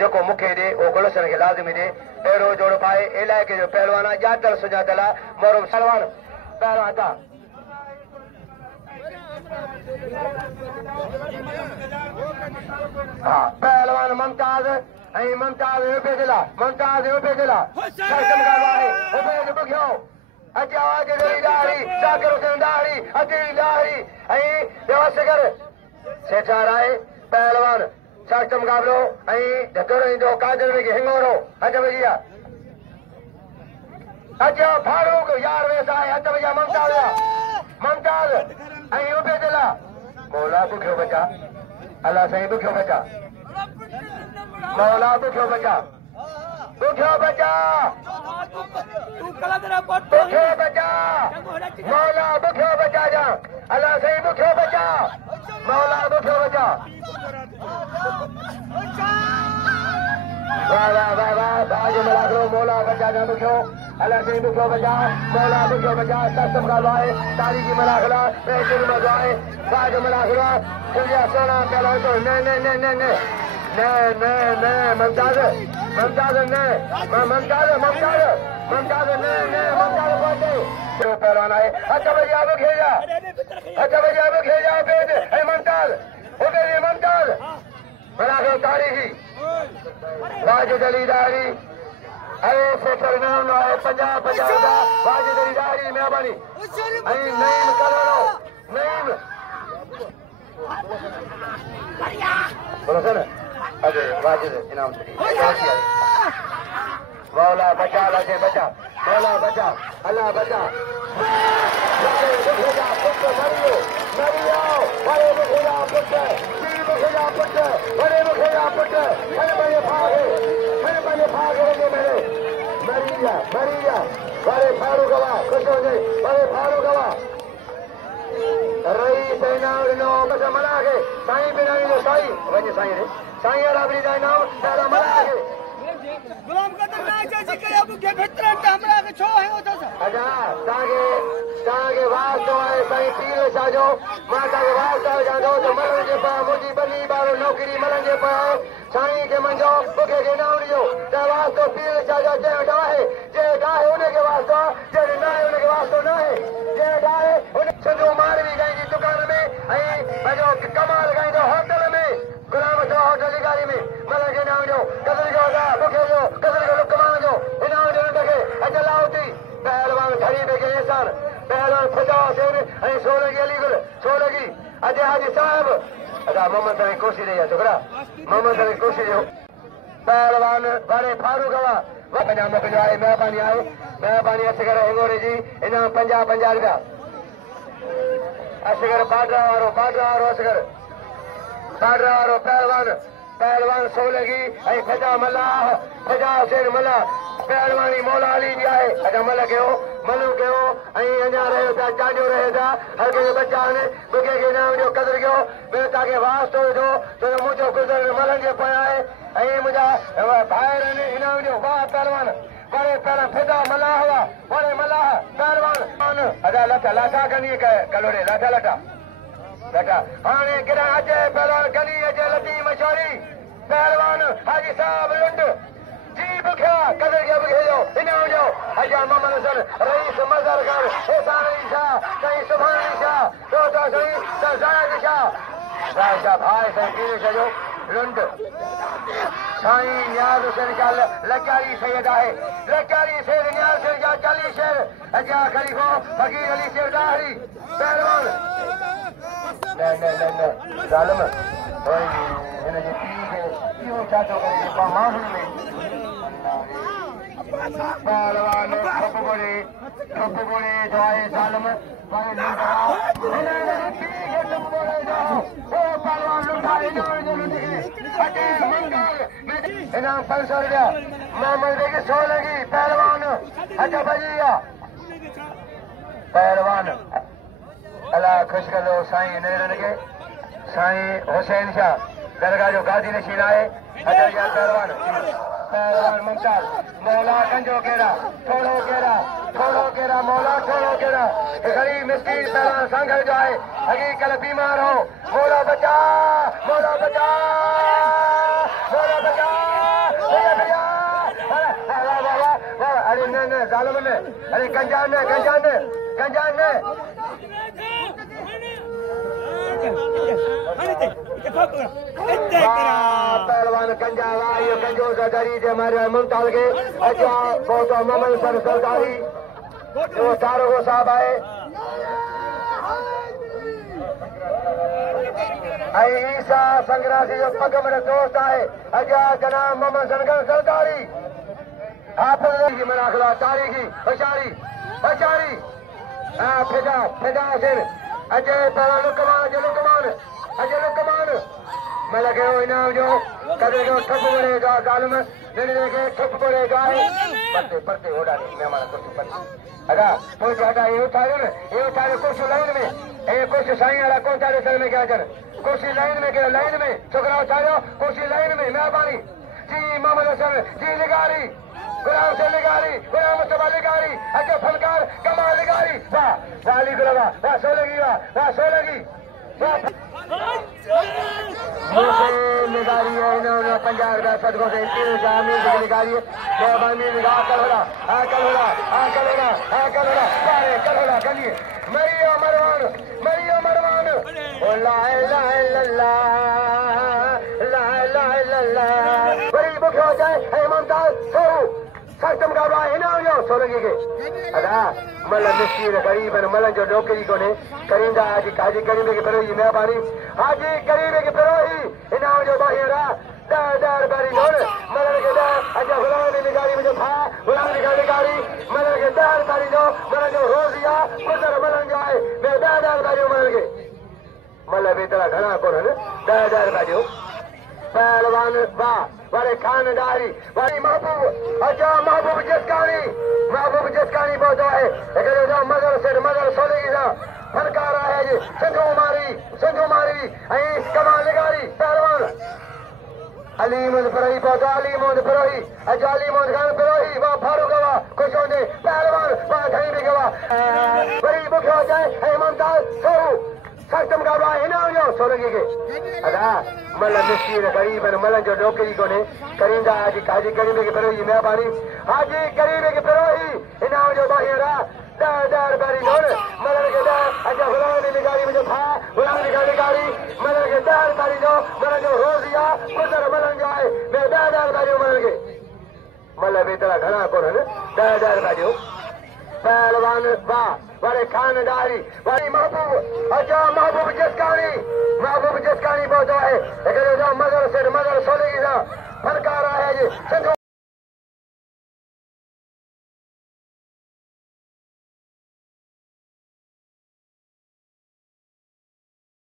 जो मुखे दे वो गुलशन के लाज़मी दे एरो जोड़ पाए इलाके जो पहलवान जातल सुजातल मोरम सलमान पहलवान था हाँ पहलवान मुमताज मुमताज उपेदिला उपेद बुखियो अजाज दाढ़ी जाकिर हुसैन दाढ़ी अदी दाढ़ी देवासगर सेठा राय पहलवान सख्त मुकाबलो धतुर ईंदो काजल में हिंगोरो हथ बजिया अचो फारूक यार वैसा है हथ बजिया मुमताज उपेदिला मौला बुखियो बचा अल्लाह सही बुखियो बचा मौला बुखियो बचा मौला बुखियो बचा जा अल्लाह सही बुखियो बचा मौला बुखियो बचा वाह वाह वाह वाह बाज मिला करो मौला बचा जा बुखियो अल्लाह सही बुखियो बचा मौला बुखियो बचा सस्तम का दुआए तारीखी मिला खला बेहतरीन मजाए बाज मिला खला सुनिया सोना पहला तो ने मुमताज पहलवान आए अच्छा भैया अब खेजा मुमताज बना करो तारीखी वाजिद अली दारी अरे सेठर नाम है पंजाब का वाजिद अली दारी मेहरबानी नईम करो नईम बोलो सर अरे वाजिद इनाम मौला बचा अल्लाह से बचा मौला बचा अल्लाह बचा बड़े फारूक गवा खुश हो गए बड़े फारूक गवा रही पैना मना के साईं बिना साईं वञे साईं रे साईं राबरी का इनाम पहला मना के गुलाम का तो ना जैसे के अब के भीतर हमरा के छो है ओता अच्छा तागे वास्तो है साईं पीर साजो माता के वास्तो जानो तो मरण जे पा मुजी बली बारो नौकरी मरण जे पा साईं के मंजो बुके के नाम जो ते वास्तो पीर साजो जे डाहे उन्हें के वास्तो जे ना है उन्हें के वास्तो ना है जे डाहे उन्हें संजो मारवी गई जी दुकान में आई बजो कमाल गई तो होटल में गुलाम तो होटल गाड़ी में मरण के नाम जो कदर जो बुके जो कदर जो कमान जो इनाम जो लगे अजलाउती पहलवान घड़ी में के इंसान पहलवान खुदा से आई 16 की अलीगढ़ 16 की अजय हाजी साहब अदा मोहम्मद अली कोशी रे छोकरा मोहम्मद अली कोशी जो पहलवान बड़े फारूक हवा वजना मक जो आए मेहरबानी असगर हिंगोरे जी इनाम 50 रुपया असगर बाडरा वारो असगर बाडरा वारो पहलवान 16 की आई फजा हुसैन मल्ला पहलवानी मौला अली जी आहे अच्छा मल कयो अञा रहियो था चाजो रहे था हर कंहिंजो बच्चा आहिनि मूंखे के इनाम जो क़दुरु कयो ॿियो तव्हांखे वास्तो विधो छो त मुंहिंजो गुज़र मलनि जे पोयां आहे ऐं मुंहिंजा भाइर आहिनि इनाम जो वाह पहलवान बड़े पहला फिदा मलाह हुआ बड़े मलाह पहलवान अच्छा लाठा कनी कलोड़े लाठा हाणे किरां अचे पहलवान कनी अचे लती मछोरी पहलवान हाजी साहब लुंड जी बुखिया कदर के बुखे जो इनाम जो हजा मोहम्मद हसन रईस मजर कर एहसान अली शाह सही सुभान अली शाह तो सही जायद शाह भाई सही पीर जो लुंड साईं न्याज हुसैन का लकारी सैयद आहे लकारी सैयद न्याज हुसैन का 40 शेर अजा खलीफो फकीर अली शेर दाहरी पहलवान न जालिम हिन जे पीउ खे इहो छा थो करे माण्हुनि में पहलवान ठुप गोड़े जो आहे जालिम इनाम 500 रुपया मोहम्मद बेग 16 की पहलवान अच्छा बजिया पहलवान अल्लाह खुश करो साईं नेरन के साईं हुसैन शाह दरगाह जो गाजी नशीन आहे अच्छा या पहलवान मुमताज मौला कंजो केड़ा थोड़ो केड़ा मौला थोड़ो केड़ा गरीब मिस्कीन पहलवान संघल जो आहे हकीकत बीमार हो मौला बचा जालिम ने अरे गंजान ने गंजान ने गंजान ने पहलवान गंजावा ये गंजो सरदारी जे मारे मुमताल के अच्छा बहुत मोहम्मद सर सरदारी जो चारों को साहब आए ईसा संग्रासी जो पग मेरे दोस्त आए अजा जनाब मोहम्मद सनगर सरदारी आप मना खिला तारीखी बचारी बचारी फिजा फिजा सिर अजय पहला लुकमान अजय लुकमान मैं लगे हो इनाम जो कदे जो ठप पड़ेगा जालिम निर्णय के ठप पड़ेगा पढ़ते पढ़ते होड़ा नहीं मैं हमारा कुछ पढ़ अगा कोई चाहता ये उठाए कुछ लाइन में ये कुछ साईं वाला कौन तारे सर में क्या कर कुछ लाइन में क्या लाइन में छोकरा उठायो कुछ लाइन में मेहरबानी जी मोहम्मद हसन जी लिगारी गुलाम से लिगारी गुलाम मुस्तफा लिगारी अच्छा फनकार कमाल लिगारी वाह वाली गुलाबा वाह सोलगी वाह सोलगी निगारी है इन्होंने 50 रुपया सदकों से 3 निगारी है मेहरबानी निगाह कल होला कलिए मरियो मरवान ओ ला इलाहा इल्लल्लाह बड़ी बुख हो जाए है मुमताज सो सख्तम का इनाम जो सोलगी के अदा मल मिस्कीन गरीब मल जो नौकरी कोने करींदा हाजी करीब के फिरो ही मेहरबानी हाजी करीब के फिरो ही इनाम जो बाहिरा 10 बारी नोन मल के दा अच्छा गुलाम निगारी में जो था गुलाम निगारी मल के 10 बारी जो मल जो रोजिया पुत्र मलन जाए मैं 10 बारी मल के मल बेतरा घना कोन 10 बारी पहलवान वाह वारे खानदारी वारी महबूब अच्छा महबूब जसकानी बहुत है अगर जो मदर सोलेगी ना फनकार है जी संजू मारी ऐ कमाल निगारी पहलवान अली मोहम्मद फरोही बहुत अली मोहम्मद फरोही अच्छा अली मोहम्मद खान फरोही वाह फारूक वाह खुश हो जाए पहलवान वाह घई भी गवा बड़ी बुख हो जाए ऐ मुमताज सो सख्तम का इनाम जो सोलगी के अदा मल मिस्कीन गरीब मल जो नौकरी कोने करींदा हाजी करीब के फिरो ही मेहरबानी हाजी करीब के फिरो ही इनाम जो बाहिरा 10 बारी नोन मल के दा अच्छा गुलाम निगारी में जो था गुलाम निगारी मल के 10 बारी जो मल जो रोजिया पुत्र मलन जाए मैं 10 बारी मल के मल बेतरा घना कोन 10 बारी पहलवान वाह वारे खानदारी वारी महबूब अच्छा महबूब जसकानी बहुत है अगर जो मदर सोलेगी ना फनकार है जी संजू